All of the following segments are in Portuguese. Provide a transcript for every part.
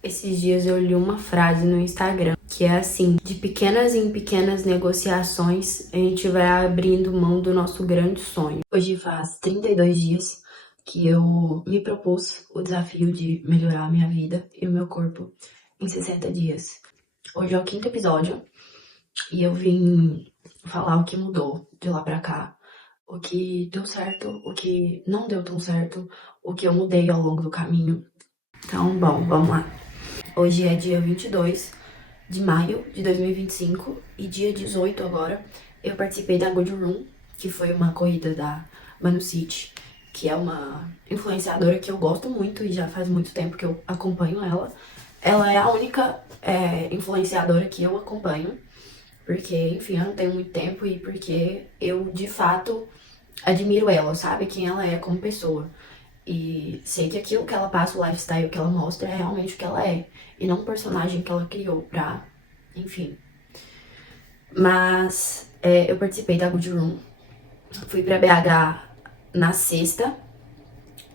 Esses dias eu li uma frase no Instagram que é assim: de pequenas em pequenas negociações, a gente vai abrindo mão do nosso grande sonho. Hoje faz 32 dias que eu me propus o desafio de melhorar a minha vida e o meu corpo em 60 dias. Hoje é o quinto episódio e eu vim falar o que mudou de lá pra cá, o que deu certo, o que não deu tão certo, o que eu mudei ao longo do caminho. Então, bom, vamos lá. Hoje é dia 22 de maio de 2025 e dia 18 agora eu participei da Good Room, que foi uma corrida da Manu City, que é uma influenciadora que eu gosto muito e já faz muito tempo que eu acompanho ela. Ela é a única influenciadora que eu acompanho, porque, enfim, eu não tenho muito tempo e porque eu, de fato, admiro ela, sabe? Quem ela é como pessoa. E sei que aquilo que ela passa, o lifestyle que ela mostra, é realmente o que ela é. E não um personagem que ela criou pra, enfim. Mas eu participei da Good Room. Fui pra BH na sexta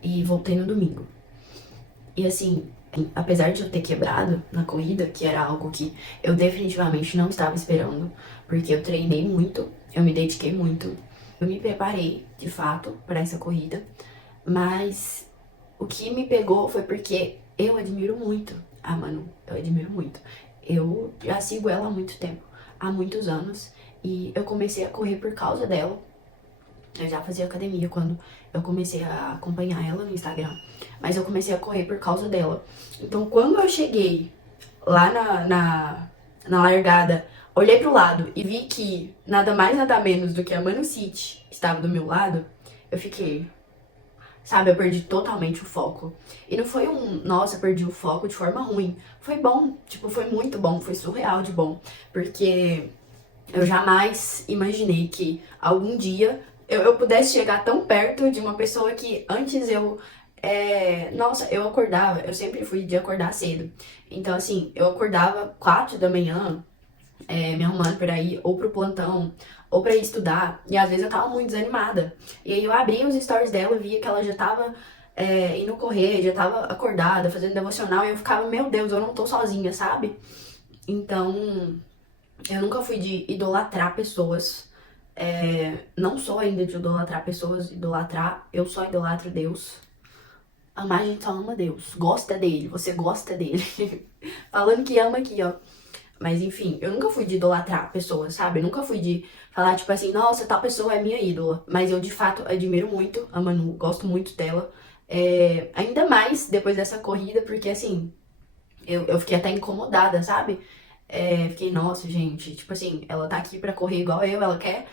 e voltei no domingo. E assim, apesar de eu ter quebrado na corrida, que era algo que eu definitivamente não estava esperando, porque eu treinei muito, eu me dediquei muito, eu me preparei de fato para essa corrida, mas o que me pegou foi porque eu admiro muito a Manu, eu admiro muito. Eu já sigo ela há muito tempo, há muitos anos, e eu comecei a correr por causa dela. Eu já fazia academia quando eu comecei a acompanhar ela no Instagram, mas eu comecei a correr por causa dela. Então, quando eu cheguei lá na largada, olhei pro lado e vi que nada mais, nada menos do que a Manu City estava do meu lado, eu fiquei, sabe, eu perdi totalmente o foco. E não foi nossa, perdi o foco de forma ruim. Foi bom, tipo, foi muito bom, foi surreal de bom. Porque eu jamais imaginei que algum dia eu pudesse chegar tão perto de uma pessoa que antes eu. Nossa, eu acordava, eu sempre fui de acordar cedo. Então, assim, eu acordava 4 da manhã, me arrumando pra ir ou pro plantão, ou pra ir estudar. E às vezes eu tava muito desanimada. E aí eu abria os stories dela e via que ela já tava indo correr, já tava acordada, fazendo devocional. E eu ficava, meu Deus, eu não tô sozinha, sabe? Então, eu nunca fui de idolatrar pessoas. Não sou ainda de idolatrar pessoas, idolatrar. Eu só idolatro Deus. Amar, a gente só ama Deus. Gosta dele, você gosta dele. Falando que ama aqui, ó. Mas enfim, eu nunca fui de idolatrar pessoas, sabe? Eu nunca fui de falar, tipo assim, nossa, tal pessoa é minha ídola. Mas eu, de fato, admiro muito a Manu, gosto muito dela. Ainda mais depois dessa corrida, porque assim, eu fiquei até incomodada, sabe? Fiquei, nossa, gente, tipo assim, ela tá aqui pra correr igual eu, ela quer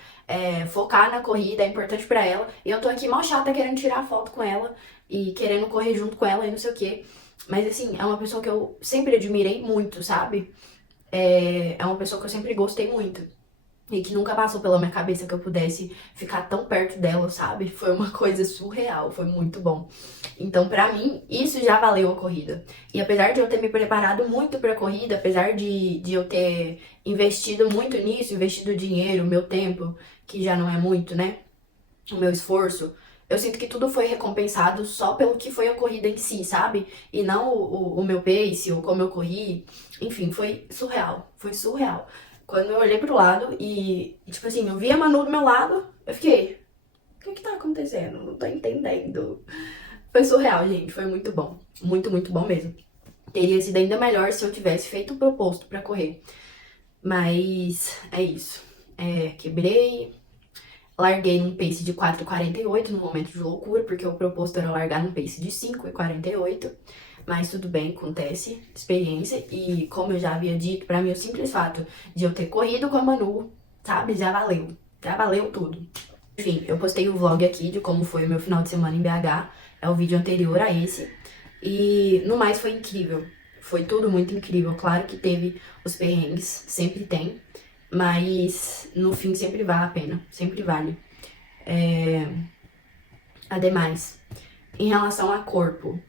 focar na corrida, é importante pra ela. E eu tô aqui mal chata querendo tirar foto com ela e querendo correr junto com ela e não sei o quê. Mas assim, é uma pessoa que eu sempre admirei muito, sabe? É uma pessoa que eu sempre gostei muito. E que nunca passou pela minha cabeça que eu pudesse ficar tão perto dela, sabe? Foi uma coisa surreal, foi muito bom. Então, pra mim, isso já valeu a corrida. E apesar de eu ter me preparado muito pra corrida, apesar de eu ter investido muito nisso, investido dinheiro, meu tempo, que já não é muito, né? O meu esforço, eu sinto que tudo foi recompensado só pelo que foi a corrida em si, sabe? E não o meu pace, ou como eu corri. Enfim, foi surreal. Foi surreal. Quando eu olhei pro lado tipo assim, eu vi a Manu do meu lado, eu fiquei, o que que tá acontecendo? Não tô entendendo. Foi surreal, gente. Foi muito bom. Muito, muito bom mesmo. Teria sido ainda melhor se eu tivesse feito o proposto pra correr. Mas é isso. Quebrei, larguei num pace de 4,48 no momento de loucura, porque o proposto era largar num pace de 5,48. Mas tudo bem, acontece, experiência. E como eu já havia dito, pra mim o simples fato de eu ter corrido com a Manu, sabe, já valeu. Já valeu tudo. Enfim, eu postei o vlog aqui de como foi o meu final de semana em BH. É o vídeo anterior a esse. E no mais foi incrível. Foi tudo muito incrível. Claro que teve os perrengues, sempre tem. Mas no fim sempre vale a pena. Sempre vale. Ademais, em relação a corpo,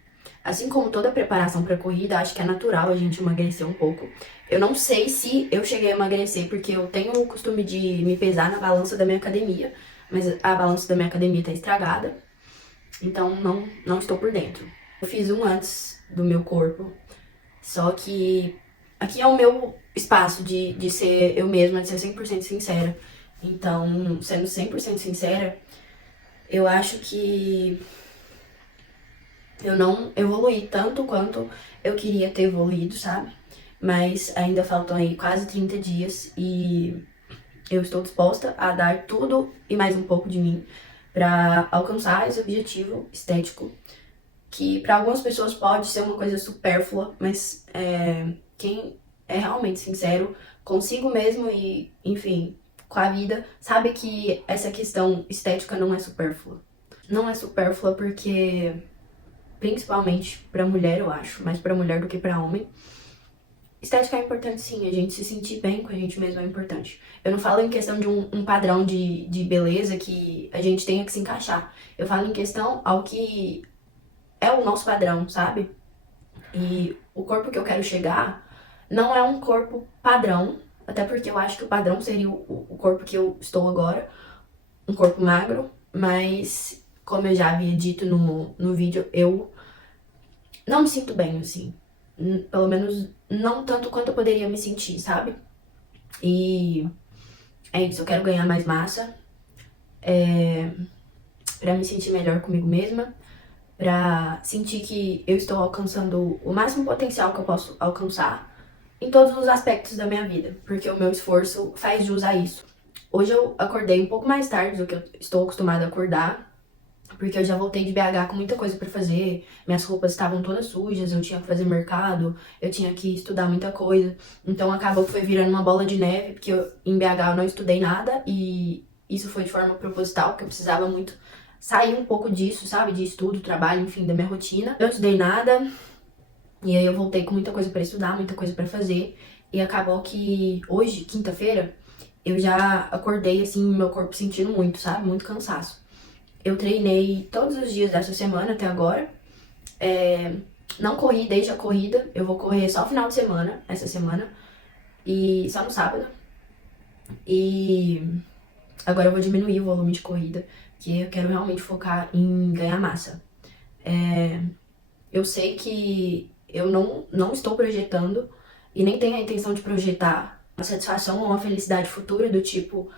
assim como toda preparação para corrida, acho que é natural a gente emagrecer um pouco. Eu não sei se eu cheguei a emagrecer, porque eu tenho o costume de me pesar na balança da minha academia, mas a balança da minha academia tá estragada, então não estou por dentro. Eu fiz um antes do meu corpo, Só que aqui é o meu espaço de ser eu mesma, de ser 100% sincera. Então, sendo 100% sincera, eu acho que eu não evoluí tanto quanto eu queria ter evoluído, sabe? Mas ainda faltam aí quase 30 dias e eu estou disposta a dar tudo e mais um pouco de mim para alcançar esse objetivo estético, que para algumas pessoas pode ser uma coisa supérflua, mas quem é realmente sincero consigo mesmo e, enfim, com a vida, sabe que essa questão estética não é supérflua. Não é supérflua porque, principalmente pra mulher, eu acho, mais pra mulher do que pra homem, estética é importante sim, a gente se sentir bem com a gente mesmo é importante. Eu não falo em questão de um padrão de beleza que a gente tenha que se encaixar. Eu falo em questão ao que é o nosso padrão, sabe? E o corpo que eu quero chegar não é um corpo padrão, até porque eu acho que o padrão seria o corpo que eu estou agora, um corpo magro, mas como eu já havia dito no vídeo, eu não me sinto bem, assim. Pelo menos não tanto quanto eu poderia me sentir, sabe? E é isso, eu quero ganhar mais massa, pra me sentir melhor comigo mesma, pra sentir que eu estou alcançando o máximo potencial que eu posso alcançar em todos os aspectos da minha vida, porque o meu esforço faz jus a isso. Hoje eu acordei um pouco mais tarde do que eu estou acostumada a acordar, porque eu já voltei de BH com muita coisa pra fazer, minhas roupas estavam todas sujas, eu tinha que fazer mercado, eu tinha que estudar muita coisa. Então acabou que foi virando uma bola de neve, porque em BH eu não estudei nada e isso foi de forma proposital, porque eu precisava muito sair um pouco disso, sabe? De estudo, trabalho, enfim, da minha rotina. Eu não estudei nada e aí eu voltei com muita coisa pra estudar, muita coisa pra fazer. E acabou que hoje, quinta-feira, eu já acordei assim, meu corpo sentindo muito, sabe? Muito cansaço. Eu treinei todos os dias dessa semana até agora. Não corri desde a corrida. Eu vou correr só final de semana, essa semana. E só no sábado. E agora eu vou diminuir o volume de corrida, que eu quero realmente focar em ganhar massa. Eu sei que eu não estou projetando e nem tenho a intenção de projetar uma satisfação ou uma felicidade futura do tipo,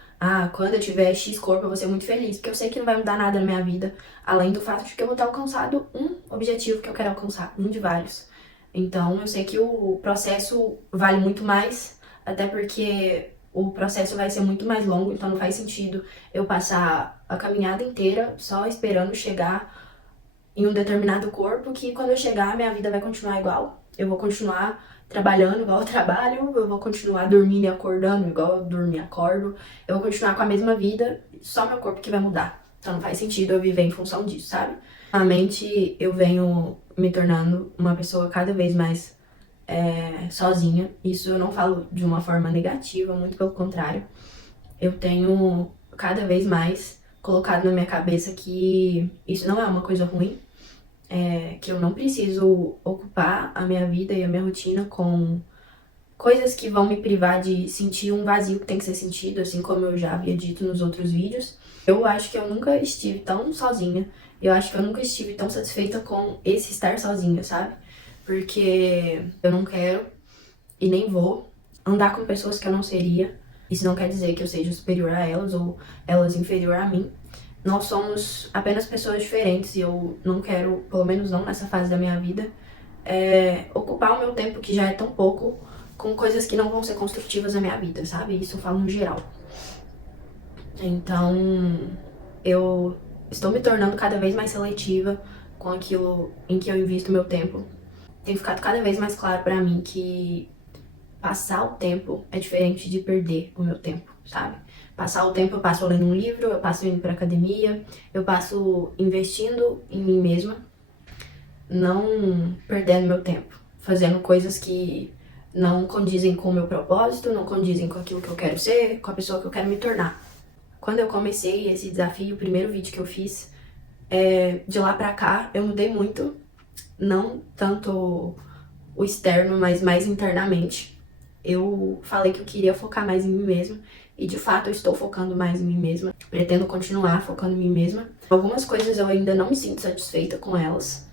quando eu tiver X corpo eu vou ser muito feliz, porque eu sei que não vai mudar nada na minha vida, além do fato de que eu vou ter alcançado um objetivo que eu quero alcançar, um de vários. Então eu sei que o processo vale muito mais, até porque o processo vai ser muito mais longo, então não faz sentido eu passar a caminhada inteira só esperando chegar em um determinado corpo que quando eu chegar, minha vida vai continuar igual. Eu vou continuar trabalhando igual eu trabalho, eu vou continuar dormindo e acordando igual eu durmo e acordo. Eu vou continuar com a mesma vida, só meu corpo que vai mudar. Então não faz sentido eu viver em função disso, sabe? Ultimamente eu venho me tornando uma pessoa cada vez mais sozinha. Isso eu não falo de uma forma negativa, muito pelo contrário. Eu tenho cada vez mais colocado na minha cabeça que isso não é uma coisa ruim, que eu não preciso ocupar a minha vida e a minha rotina com coisas que vão me privar de sentir um vazio que tem que ser sentido, assim como eu já havia dito nos outros vídeos. Eu acho que eu nunca estive tão sozinha, eu acho que eu nunca estive tão satisfeita com esse estar sozinha, sabe? Porque eu não quero e nem vou andar com pessoas que eu não seria. Isso não quer dizer que eu seja superior a elas ou elas inferior a mim. Nós somos apenas pessoas diferentes e eu não quero, pelo menos não nessa fase da minha vida, ocupar o meu tempo, que já é tão pouco, com coisas que não vão ser construtivas na minha vida, sabe? Isso eu falo no geral. Então, eu estou me tornando cada vez mais seletiva com aquilo em que eu invisto meu tempo. Tem ficado cada vez mais claro pra mim que passar o tempo é diferente de perder o meu tempo, sabe? Passar o tempo eu passo lendo um livro, eu passo indo pra academia, eu passo investindo em mim mesma, não perdendo meu tempo, fazendo coisas que não condizem com o meu propósito, não condizem com aquilo que eu quero ser, com a pessoa que eu quero me tornar. Quando eu comecei esse desafio, o primeiro vídeo que eu fiz, de lá pra cá, eu mudei muito, não tanto o externo, mas mais internamente. Eu falei que eu queria focar mais em mim mesma e de fato eu estou focando mais em mim mesma. Pretendo continuar focando em mim mesma. Algumas coisas eu ainda não me sinto satisfeita com elas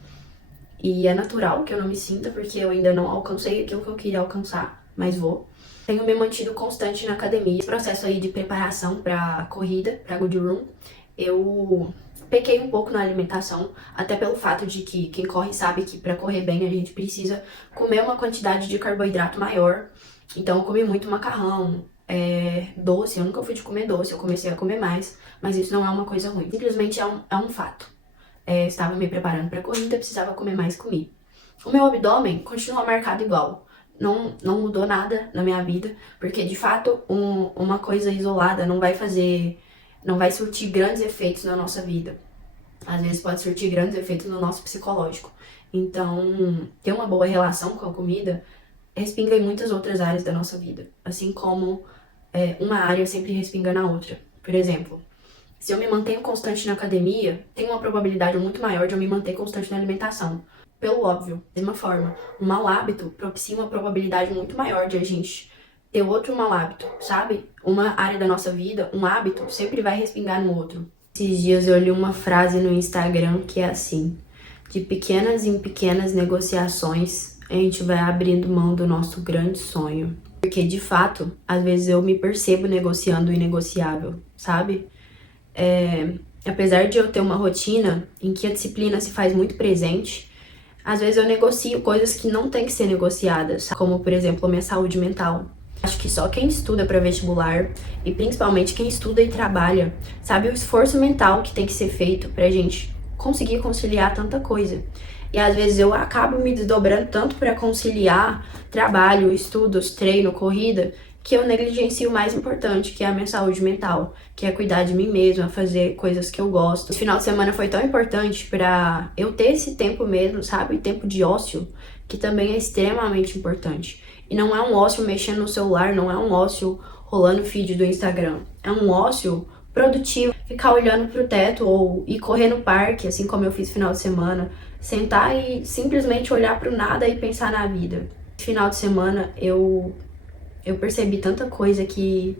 E é natural que eu não me sinta, porque eu ainda não alcancei aquilo que eu queria alcançar, mas vou. Tenho me mantido constante na academia. Esse processo aí de preparação pra corrida, pra Good Run, eu pequei um pouco na alimentação, até pelo fato de que quem corre sabe que pra correr bem a gente precisa comer uma quantidade de carboidrato maior. Então eu comi muito macarrão, doce. Eu nunca fui de comer doce, eu comecei a comer mais, mas isso não é uma coisa ruim. Simplesmente é um fato. Estava me preparando pra corrida, precisava comer mais, comi. O meu abdômen continua marcado igual. Não mudou nada na minha vida, porque de fato uma coisa isolada não vai surtir grandes efeitos na nossa vida. Às vezes pode surtir grandes efeitos no nosso psicológico. Então, ter uma boa relação com a comida respinga em muitas outras áreas da nossa vida. Assim como uma área sempre respinga na outra. Por exemplo, se eu me mantenho constante na academia, tem uma probabilidade muito maior de eu me manter constante na alimentação. Pelo óbvio, da mesma forma, um mau hábito propicia uma probabilidade muito maior de a gente ter outro mau hábito, sabe? Uma área da nossa vida, um hábito, sempre vai respingar no outro. Esses dias eu li uma frase no Instagram que é assim: de pequenas em pequenas negociações, a gente vai abrindo mão do nosso grande sonho. Porque, de fato, às vezes eu me percebo negociando o inegociável, sabe? Apesar de eu ter uma rotina em que a disciplina se faz muito presente, às vezes eu negocio coisas que não têm que ser negociadas, como, por exemplo, a minha saúde mental. Acho que só quem estuda para vestibular, e principalmente quem estuda e trabalha, sabe o esforço mental que tem que ser feito pra gente conseguir conciliar tanta coisa. E às vezes eu acabo me desdobrando tanto para conciliar trabalho, estudos, treino, corrida, que eu negligencio o mais importante, que é a minha saúde mental, que é cuidar de mim mesma, fazer coisas que eu gosto. Esse final de semana foi tão importante pra eu ter esse tempo mesmo, sabe? Tempo de ócio, que também é extremamente importante. E não é um ócio mexendo no celular, não é um ócio rolando feed do Instagram. É um ócio produtivo, ficar olhando pro teto ou ir correr no parque, assim como eu fiz no final de semana, sentar e simplesmente olhar pro nada e pensar na vida. Esse final de semana eu percebi tanta coisa que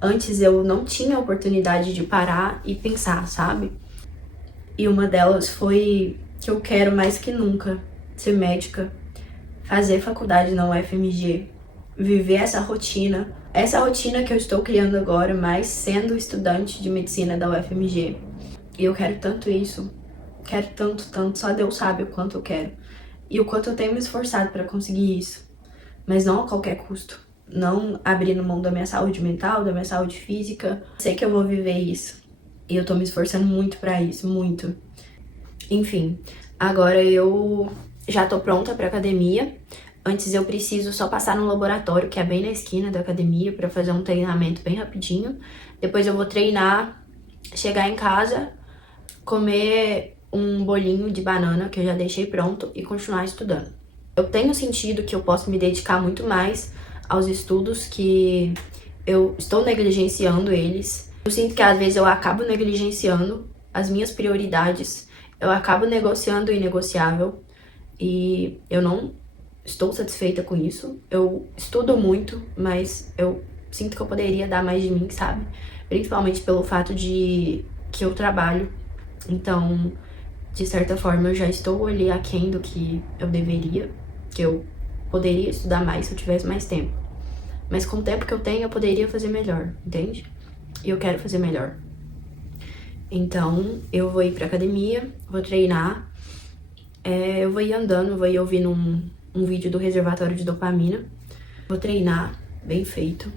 antes eu não tinha oportunidade de parar e pensar, sabe? E uma delas foi que eu quero mais que nunca ser médica, fazer faculdade na UFMG, viver essa rotina que eu estou criando agora, mas sendo estudante de medicina da UFMG. E eu quero tanto isso, quero tanto, tanto, só Deus sabe o quanto eu quero. E o quanto eu tenho me esforçado para conseguir isso, mas não a qualquer custo. Não abrindo mão da minha saúde mental, da minha saúde física. Sei que eu vou viver isso. E eu tô me esforçando muito pra isso, muito. Enfim, agora eu já tô pronta pra academia. Antes eu preciso só passar no laboratório, que é bem na esquina da academia, pra fazer um treinamento bem rapidinho. Depois eu vou treinar, chegar em casa, comer um bolinho de banana que eu já deixei pronto e continuar estudando. Eu tenho sentido que eu posso me dedicar muito mais aos estudos, que eu estou negligenciando eles. Eu sinto que às vezes eu acabo negligenciando as minhas prioridades, eu acabo negociando o inegociável e eu não estou satisfeita com isso. Eu estudo muito, mas eu sinto que eu poderia dar mais de mim, sabe? Principalmente pelo fato de que eu trabalho. Então, de certa forma, eu já estou ali aquém do que eu deveria, que eu poderia estudar mais se eu tivesse mais tempo. Mas com o tempo que eu tenho, eu poderia fazer melhor, entende? E eu quero fazer melhor. Então, eu vou ir pra academia, vou treinar, eu vou ir andando, vou ir ouvindo um vídeo do reservatório de dopamina. Vou treinar, bem feito.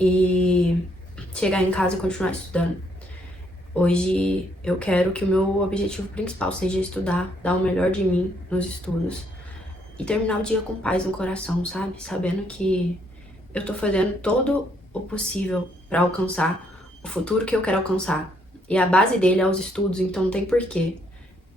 E chegar em casa e continuar estudando. Hoje eu quero que o meu objetivo principal seja estudar, dar o melhor de mim nos estudos e terminar o dia com paz no coração, sabe? Sabendo que eu tô fazendo todo o possível pra alcançar o futuro que eu quero alcançar. E a base dele é os estudos, então não tem porquê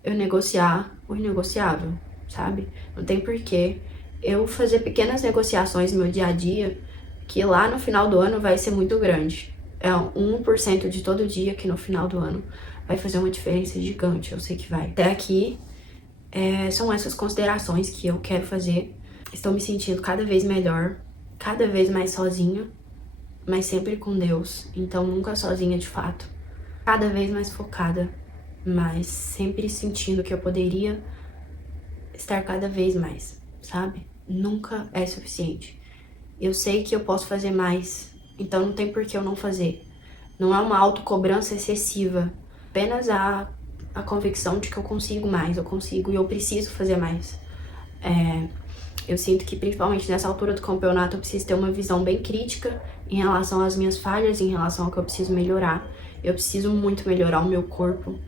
eu negociar o inegociável, sabe? Não tem porquê eu fazer pequenas negociações no meu dia a dia que lá no final do ano vai ser muito grande. É 1% de todo dia que no final do ano vai fazer uma diferença gigante, eu sei que vai. Até aqui, são essas considerações que eu quero fazer. Estou me sentindo cada vez melhor, cada vez mais sozinha, mas sempre com Deus. Então nunca sozinha de fato. Cada vez mais focada, mas sempre sentindo que eu poderia estar cada vez mais, sabe? Nunca é suficiente. Eu sei que eu posso fazer mais, então não tem por que eu não fazer. Não é uma autocobrança excessiva, apenas a convicção de que eu consigo mais, eu consigo e eu preciso fazer mais. Eu sinto que, principalmente nessa altura do campeonato, eu preciso ter uma visão bem crítica em relação às minhas falhas, em relação ao que eu preciso melhorar. Eu preciso muito melhorar o meu corpo,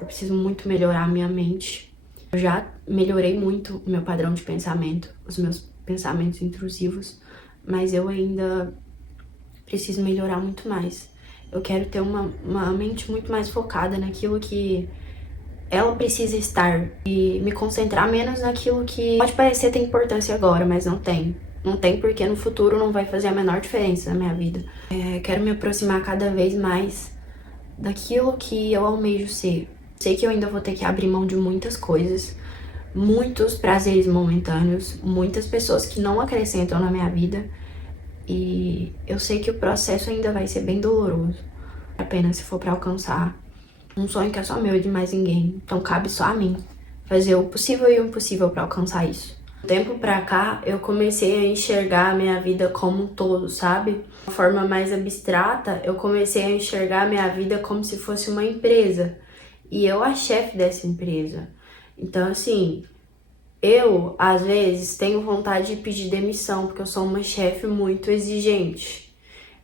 eu preciso muito melhorar a minha mente. Eu já melhorei muito o meu padrão de pensamento, os meus pensamentos intrusivos, mas eu ainda preciso melhorar muito mais. Eu quero ter uma mente muito mais focada naquilo que ela precisa estar e me concentrar menos naquilo que pode parecer ter importância agora, mas não tem. Não tem porque no futuro não vai fazer a menor diferença na minha vida. Quero me aproximar cada vez mais daquilo que eu almejo ser. Sei que eu ainda vou ter que abrir mão de muitas coisas, muitos prazeres momentâneos, muitas pessoas que não acrescentam na minha vida. E eu sei que o processo ainda vai ser bem doloroso, apenas se for pra alcançar um sonho que é só meu e de mais ninguém. Então cabe só a mim fazer o possível e o impossível pra alcançar isso. Do tempo pra cá, eu comecei a enxergar a minha vida como um todo, sabe? De uma forma mais abstrata, eu comecei a enxergar a minha vida como se fosse uma empresa. E eu a chefe dessa empresa. Então, assim, eu, às vezes, tenho vontade de pedir demissão, porque eu sou uma chefe muito exigente.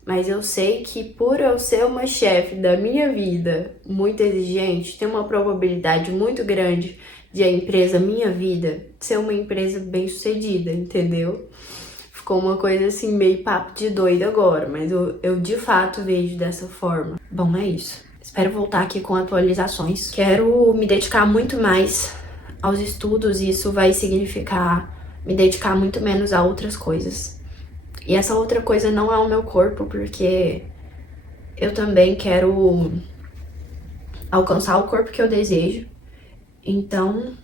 Mas eu sei que por eu ser uma chefe da minha vida muito exigente, tem uma probabilidade muito grande de a empresa Minha Vida ser uma empresa bem-sucedida, entendeu? Ficou uma coisa assim, meio papo de doido agora, mas eu de fato vejo dessa forma. Bom, é isso. Espero voltar aqui com atualizações. Quero me dedicar muito mais aos estudos e isso vai significar me dedicar muito menos a outras coisas. E essa outra coisa não é o meu corpo, porque eu também quero alcançar o corpo que eu desejo. Então,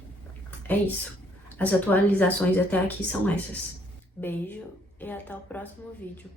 é isso. As atualizações até aqui são essas. Beijo e até o próximo vídeo.